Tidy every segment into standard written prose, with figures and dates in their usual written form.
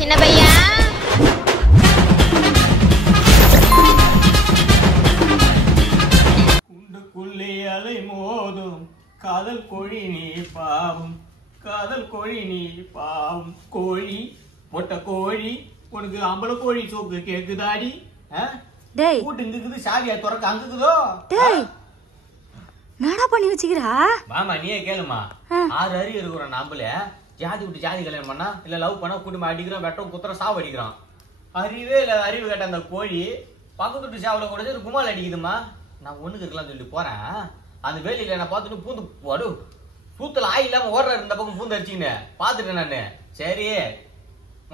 சின்ன பையா. குண்டுக்குள்ளே அலை மோதும் காதல் கோழி நீ பாவம், காதல் கோழி நீ பாவம். கோழி மொட்டை கோழி உனக்கு அம்பல கோழி சோக்கு கேக்குதாடி? டேய் கூட்டு இருக்குது சாவியா துறக்க அங்குக்குதோ? டேய் நாடா பண்ணி வச்சுக்கிறா? மாமா நீயே கேளுமா. 6 அறிவு இருக்கிறோம் நாம்பள. ஜாதி விட்டு ஜாதி கல்யாணம் பண்ணா இல்ல லவ் பண்ணா கூட்டு அடிக்கிறோம், வெட்டம் குத்துறோம், சாவு அடிக்கிறான். அறிவே இல்ல. அறிவு கேட்ட அந்த கோழி பக்கத்து விட்டு சாவுல கூட குமால் அடிக்குதுமா. நான் ஒண்ணுக்கு இருக்கலாம்னு சொல்லி போறேன். அந்த வேலையில நான் பார்த்துட்டு பூந்து வடு பூத்துல ஆய் இல்லாம ஓடுற இந்த பக்கம் பூந்து அடிச்சிங்கன்னு பாத்துட்டேன் நானு. சரி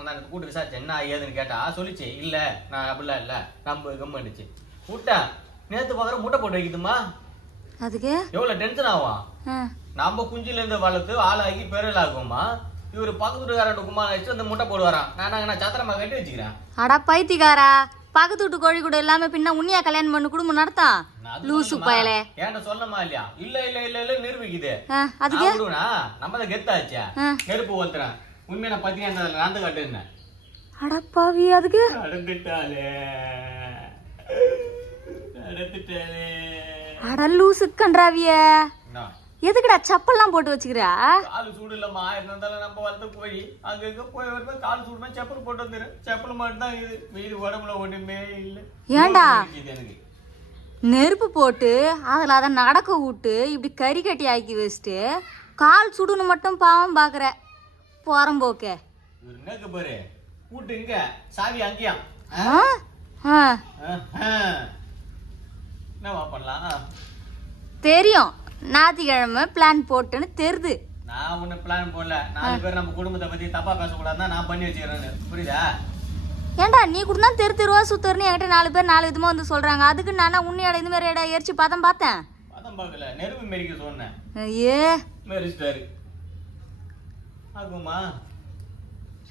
நான் கூட்டு விசாரிச்சேன் என்ன ஏதுன்னு கேட்டா சொல்லிச்சு இல்ல நான் அப்படிலாம் இல்ல நம்ம கம்மிச்சு விட்டேன். நேத்து பாக்குற முட்டை போட்டு வைக்குதுமா. அதுக்கு எவ்வளவு டென்ஷன் ஆகும். நம்ம குஞ்சில இருந்து வளர்த்து ஆளாகி பெருள் ஆகுமா. இவரு பக்கத்து குமார் வச்சு அந்த முட்டை போடுவாரான். நான் சத்திரமா கட்டி வச்சுக்கிறேன். அடா பைத்தியக்காரா, பக்கத்து வீட்டு கோழி கூட இல்லாம பின்ன உன்னியா கல்யாணம் பண்ணு குடும்பம் நடத்தான் லூசு பயலே. ஏன்ட சொல்லமா இல்லையா? இல்ல இல்ல இல்ல இல்ல நிரூபிக்குது. அதுக்கு நம்ம தான் கெத்தாச்சா நெருப்பு ஓத்துறேன். உண்மையை நான் பத்தியா நடந்து காட்டுன்னு. அடப்பாவி அதுக்கு நடந்துட்டாலே நடந்துட்டாலே. அட லூசு கன்றாவிய, எதுக்குடா செப்பல்லாம் போட்டு வச்சுக்கிறா? காலு சூடு இல்லம்மா. இருந்தாலும் நம்ம வளர்த்த கோழி அங்க போய் வருமா காலு சூடுமா செப்பல் போட்டு வந்துரு. செப்பல் மட்டும் தான் இது, மீது உடம்புல ஒண்ணுமே இல்ல. ஏண்டா நெருப்பு போட்டு அதுல அதை நடக்க விட்டு இப்படி கறி கட்டி ஆக்கி வச்சுட்டு கால் சுடுன்னு மட்டும் பாவம் பாக்குற போறம்போக்க. என்னக்கு பாரு கூட்டு இங்க சாவி அங்கேயா என்னவா பண்ணலாம் தெரியும். ஞாயிற்றுக்கிழமை பிளான் போட்டுன்னு தெரியுது. நான் ஒண்ணு பிளான் போடல. 4 பேர் நம்ம குடும்பத்தை பத்தி தப்பா பேசக்கூடாதுன்னா நான் பண்ணி வச்சுக்கிறேன். புரியுதா? ஏண்டா நீ கூட தான் தெருவா சுத்தர்னு என்கிட்ட 4 பேர் 4 விதமா வந்து சொல்றாங்க. அதுக்கு நானா உன்னையோட இந்த மாதிரி இடம் எரிச்சு பார்த்தேன் பதம் பார்க்கல. நெருப்பு மெரிக்க சொன்னேன். ஐயே மெரிச்சிட்டாரு. ஆகுமா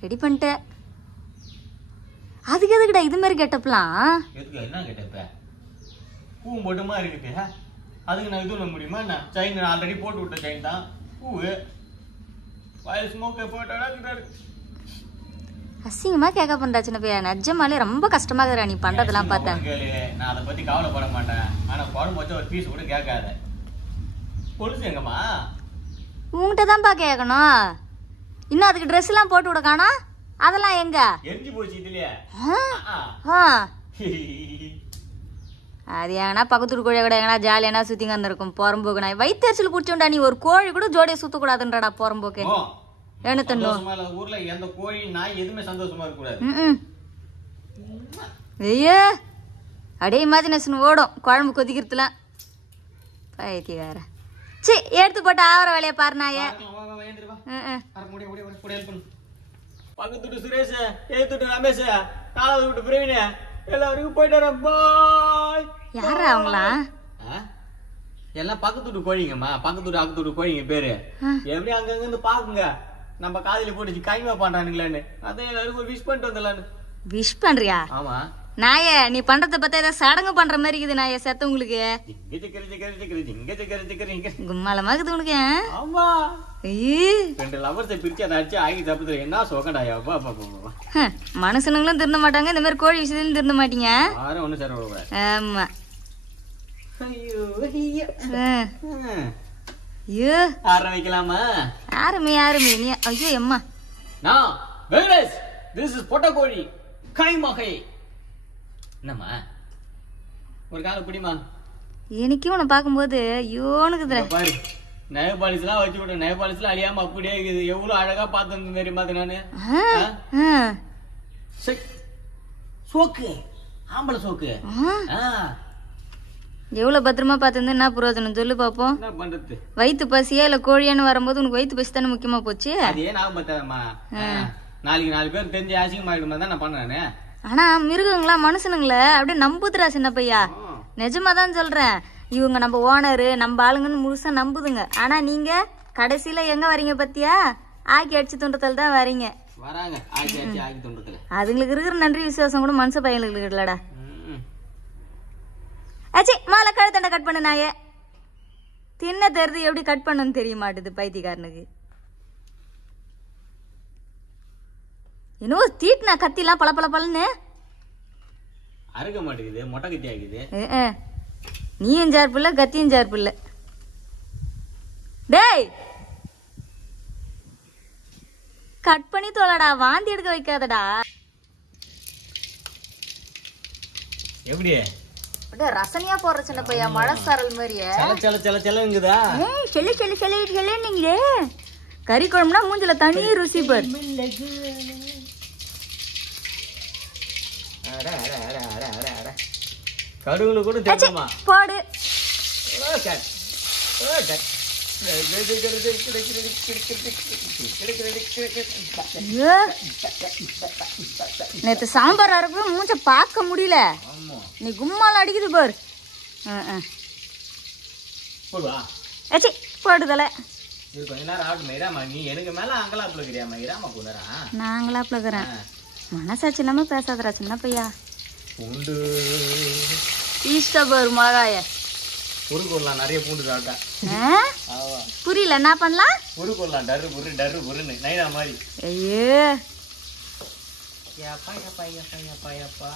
ரெடி பண்ணிட்டேன். அதுக்கு எதுக்குடா இது மாதிரி கெட்டப்லாம்? எதுக்கு என்ன கேட்டப்ப பூ மட்டுமா இருக்குது. அதுக்கு நான் இது பண்ண முடியுமா? என்ன செயின் ஆல்ரெடி போட்டு விட்ட செயின் தான். பூவு வயல் ஸ்மோக்கை போட்டாடாரு. அசிங்கமா கேட்க பண்றா சின்ன பையா. நிஜமாலே ரொம்ப கஷ்டமா இருக்குடா நீ பண்றதெல்லாம் பார்த்தேன். நான் அதை பத்தி கவலைப்பட மாட்டேன். ஆனா குழம்பு வச்ச ஒரு பீஸ் கூட கேட்காத. கொலுசு எங்கம்மா? உங்ககிட்ட தான்ப்பா கேட்கணும். இன்னும் அதுக்கு ட்ரெஸ் எல்லாம் போட்டு விட காணோம். அதெல்லாம் எங்க எரிஞ்சு போச்சு இதுலயே. அது ஏன்னா பக்கத்து கோழியை கூட எங்கன்னா ஜாலியானா சுத்திங்க இருந்திருக்கும். போறம்போக்கு நான் வயிற்றுச்சல் பிடிச்சோண்டா. நீ ஒரு கோழி கூட ஜோடியை சுத்தக்கூடாதுன்றடா போறம்போக்கு. என்ன தண்ணும் ஊர்ல எந்த கோழி நாய் எதுவுமே சந்தோஷமா இருக்க கூடாது. ஐயோ அப்படியே இமேஜினேஷன் ஓடும் குழம்பு கொதிக்கிறதுலாம். பைத்தியக்கார சி எடுத்து போட்டு ஆவற வேலையை பாரு நாயே. பக்கத்து சுரேஷ், ஏத்துட்டு ரமேஷ், 4வது வீட்டு பிரவீன் எல்லாருக்கும் போயிட்டு வரேன். பாய். யாரா அவங்களா? எல்லாம் பக்கத்து வீட்டு கோழிங்கம்மா. பக்கத்து வீட்டு அக்கத்து வீட்டு கோழிங்க பேரு. எப்படி அங்கங்க இருந்து பாக்குங்க. நம்ம காதில போட்டு கைமா பண்றானுங்களான்னு அதான் எல்லாருக்கும் விஷ் பண்ணிட்டு வந்துடலான்னு. விஷ் பண்றியா? ஆமா. நாயே நீ பண்றத பார்த்தா ஏதாவது சடங்கு பண்ற மாதிரி இருக்குது. நாயே செத்த உங்களுக்கு கும்மாலமாக்குது உனக்கு. ஆமா 2 லவர்ஸை பிரிச்சு அதை அடிச்சு ஆகி தப்புது. என்ன சோகண்டாயா? மனுஷனுங்களும் திருந்த மாட்டாங்க. இந்த மாதிரி கோழி விஷயத்துலயும் திருந்த மாட்டீங்க. யாரும் ஒண்ணு சேர விட. ஆமா. ஐயோ ஆரம்பிக்கலாமா? ஆரம்பி நீ. ஐயோ எம்மா பொட்டக்கோழி கைமகை. என்னம்மா ஒரு கால பிடிமா? எனக்கு உன்னை பார்க்கும்போது ஐயோனுக்கு பாரு. நயபாலிஸ் எல்லாம் வச்சு விட. நயபாலிஸ் எல்லாம் அழியாம அப்படியே இருக்குது. எவ்வளவு அழகா பார்த்து தெரியுமா நானு. சோக்கு ஆம்பளை சோக்கு. எவ்வளவு பத்திரமா பார்த்துருந்து என்ன பிரயோஜனம் சொல்லு பாப்போம். என்ன பண்றது? வயிற்று பசியா இல்ல கோழியான்னு வரும்போது உனக்கு வயிற்று பசி தானே முக்கியமா போச்சு. அதே நான் பார்த்தாதம்மா. நாளைக்கு 4 பேர் தெரிஞ்சு அசிங்கமாயிடுமா தான் நான் பண்ணேன்னு. ஆனா மிருகங்களா மனுஷனுங்கள அப்படியே நம்புதுரா சின்ன பையா. நிஜமாதான் சொல்றேன். இவங்க நம்ம ஓனரு நம்ம ஆளுங்கன்னு முழுசா நம்புதுங்க. ஆனா நீங்க கடைசியில எங்க வரீங்க பத்தியா? ஆக்கி அடிச்சு துண்டத்துல தான் வரீங்க. வராங்க ஆக்கி அடிச்சு ஆக்கி துண்டத்துல. அதுங்களுக்கு இருக்கிற நன்றி விசுவாசம் கூட மனுஷ பையங்களுக்கு இல்லடா. ஆச்சி மாலை கழுத்தண்டை கட் பண்ணு நாயே. தின்ன தெரிது எப்படி கட் பண்ணுன்னு தெரிய மாட்டுது பைத்தியக்காரனுக்கு. இன்னும் தீட்டுனா கத்திலாம் பல பல பலன்னு அறுக்க மாட்டேங்குது, மொட்டை கத்தி ஆகுது. நீயும் சேர்ப்பு இல்ல கத்தியும் சேர்ப்பு இல்ல. டேய் கட் பண்ணி தோலடா, வாந்தி எடுக்க வைக்காதடா. எப்படி ரசனையா போடுற சின்ன பையா, மழை சாரல் மாதிரியே செலங்குதா? செல்லு செல்லு செல்லு செல்லுன்னீங்களே. கறி குழம்புனா மூஞ்சில தனி ருசி பாரு. கடுகுல கூட தெரியுமா? போடு. நேத்து சாம்பார் அரைக்கும் மூஞ்ச பார்க்க முடியல. நீ கும்மால அடிக்குது பாரு. போடுதல கொஞ்ச நேரம் ஆகட்டும். மயிராமா நீ எனக்கு மேல அங்கலாப்புல இருக்கிறியா? மயிராமா கூடரா நான் அங்கலாப்புல இருக்கிறேன். மனசாட்சி இல்லாம பேசாதரா சின்ன பையா. பூண்டு ஈஸ்டா பாரு மிளகாய. உருக்கொள்ளலாம், நிறைய பூண்டு சாப்பிட்டா. புரியல என்ன பண்ணலாம்? உருக்கொள்ளலாம், டரு புரு டரு புருன்னு நைனா மாதிரி. ஐயே யப்பா யப்பா யப்பா யப்பா யப்பா.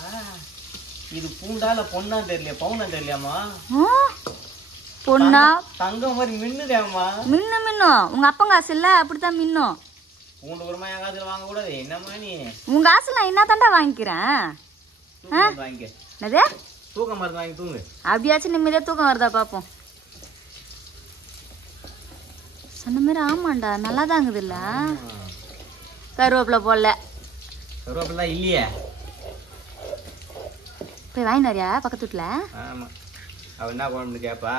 இது பூண்டால பொண்ணா தெரியல, பவுனா தெரியலையாமா? பொண்ணா தங்கம் மாதிரி மின்னுதேம்மா. மின்னும். உங்க அப்பங்க காசு இல்ல, அப்படித்தான் மின்னும். பூண்டு குருமா என் காசுல வாங்க கூடாது. என்னம்மா நீ? உங்க காசு நான் என்ன தாண்டா வாங்கிக்கிறேன். வாங்கிக்க. என்னது? தூக்கம் மருந்து வாங்கி தூங்கு. அப்படியாச்சும் நிம்மதியா தூக்கம் வருதா பாப்போம். சொன்ன மாதிரி ஆமாண்டா, நல்லா தாங்குது இல்ல. கருவேப்பிலை போடல. கருவேப்பிலை இல்லையே. போய் வாங்கினாரியா பக்கத்து வீட்டுல? ஆமா, அவ என்ன குழம்புன்னு கேப்பா,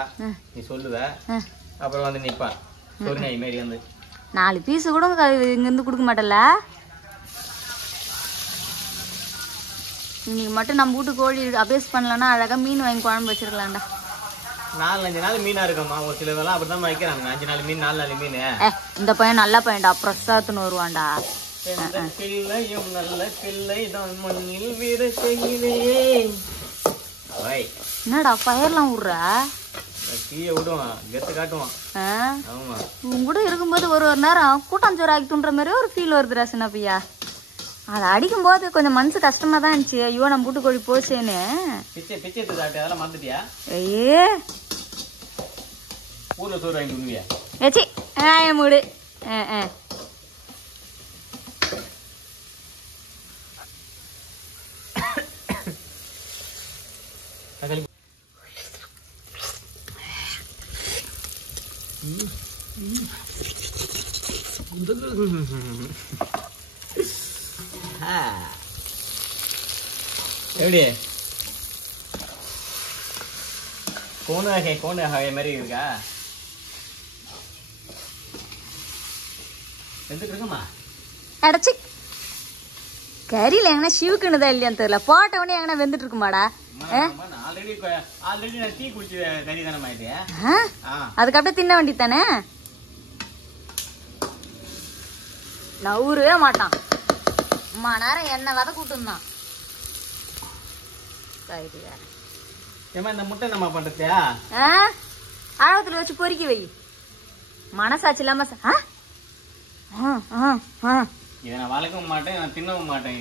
நீ சொல்லுவ, அப்புறம் வந்து நிப்பா சொரி நாய் மாரி வந்து. 4 பீஸ் கூட இங்க இருந்து கொடுக்க மாட்டல. இன்னைக்கு மட்டும் நம்ம வீட்டு கோழி அபேஸ் பண்ணலன்னா அழகா மீன் வாங்கி குழம்பு வச்சிருக்கலாம்டா. 4-5 நாள் மீனா இருக்குமா? ஒரு சிலதெல்லாம் அப்படிதான் வைக்கிறாங்க. 5 நாள் மீன், 4 நாள் மீன். இந்த பையன் நல்ல பையன்டா, பிரசாத்துன்னு வருவான்டா. பிள்ளையும் நல்ல பிள்ளை தான் மண்ணில் வீர கையிலே. என்னடா பயிரெல்லாம் விடுற? தீய விடுவான், கெத்து காட்டுவான். ஆமா, உன் கூட இருக்கும்போது ஒரு நேரம் கூட்டாஞ்சோறு ஆக்கி தூண்டுற மாதிரி ஒரு ஃபீல் வருதுடா சின்ன பையா. அதை அடிக்கும் போது கொஞ்சம் மனசு கஷ்டமா தான் இருந்துச்சு. ஐயோ நம்ம வீட்டு கோழி போச்சேன்னு. பிச்சை எடுத்து சாப்பிட்டு அதெல்லாம் மறந்துட்டியா? ஐயே ஊர்ல சோறு வாங்கி உண்மையா? ஏச்சி மூடு. எப்படி கோண வகை மாதிரி இருக்கா? எதுக்கு இருக்குமா? அடைச்சி கறியில எங்கன்னா சிவுக்குன்னுதா இல்லையான்னு தெரியல. போட்டவனே எங்கன்னா வெந்துட்டு இருக்குமாடா? ஆல்ரெடி நான் டீ குடிச்சு கறி தானே ஆயிட்டேன். அதுக்கு அப்படியே தின்ன வேண்டியதானே. நவுறவே மாட்டான். அம்மா நேரம் என்ன வத கூட்டுந்தான். இந்த முட்டை நம்ம பண்றதா ஆழத்துல வச்சு பொறுக்கி வை. மனசாச்சு இல்லாம இதை நான் வளர்க்கவும் மாட்டேன், நான் தின்னவும் மாட்டேன்.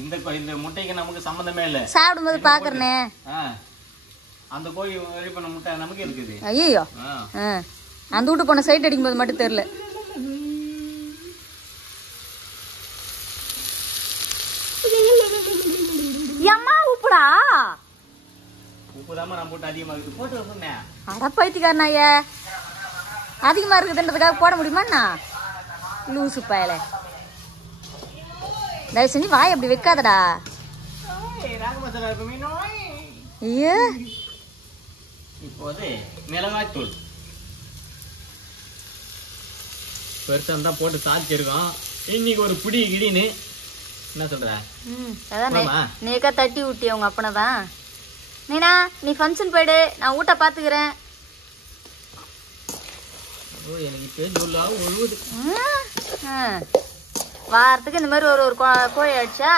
இந்த முட்டைக்கு நமக்கு சம்மந்தமே இல்ல. சாப்பிடும்போது பாக்குறனே அந்த கோழி ரெடி பண்ண முட்டை நமக்கு இருக்குது. ஐயோ அந்த வீட்டு போன சைட் அடிக்கும் போது மட்டும் தெரியல. அம்மா உப்புடா. உப்புதாம நான் போட்டு அதிகமா இருக்குது போட்டு சொன்னேன். அட பைத்தியக்காரனாய, அதிகமா இருக்குதுன்றதுக்காக போட முடியுமா? லூசு பயல, தயவு செஞ்சு வாய் அப்படி வைக்காதடா. இப்போது மிளகாய்த்தூள் பெருசா தான் போட்டு சாச்சிருக்கோம். இன்னைக்கு ஒரு புடி கிடின்னு என்ன சொல்ற? நீக்கா தட்டி விட்டிய உங்க அப்பனை தான். நீனா நீ ஃபங்க்ஷன் போயிடு, நான் வீட்டை பாத்துக்கிறேன். வாரத்துக்கு இந்த மாதிரி ஒரு கோழி அடிச்சா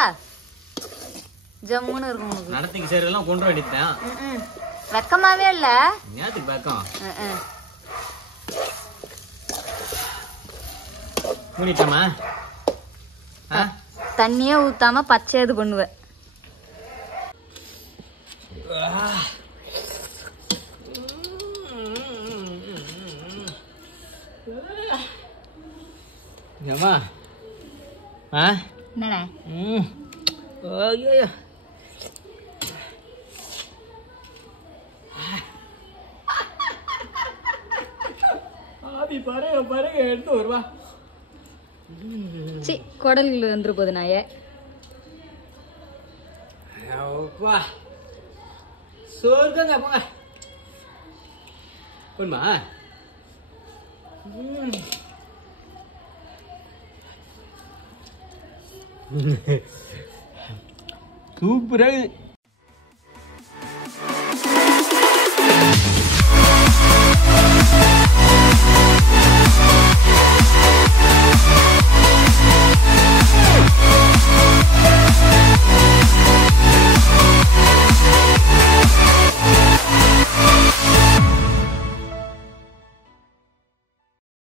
ஜம்முன்னு இருக்கும். நடத்திக்கு சரி எல்லாம் கொண்டு வேண்டியதுதான். வெக்கமாவே இல்ல. நேத்துக்கு வெக்கம் மூடிட்டமா? தண்ணியே ஊத்தாம பச்சை இது பண்ணுவேன். என்னடா பாருங்க எடுத்து வருவா. சி குடல்கள் வந்துரு போது நாயே. சொர்க்கங்க போங்க போமா. சூப்பரா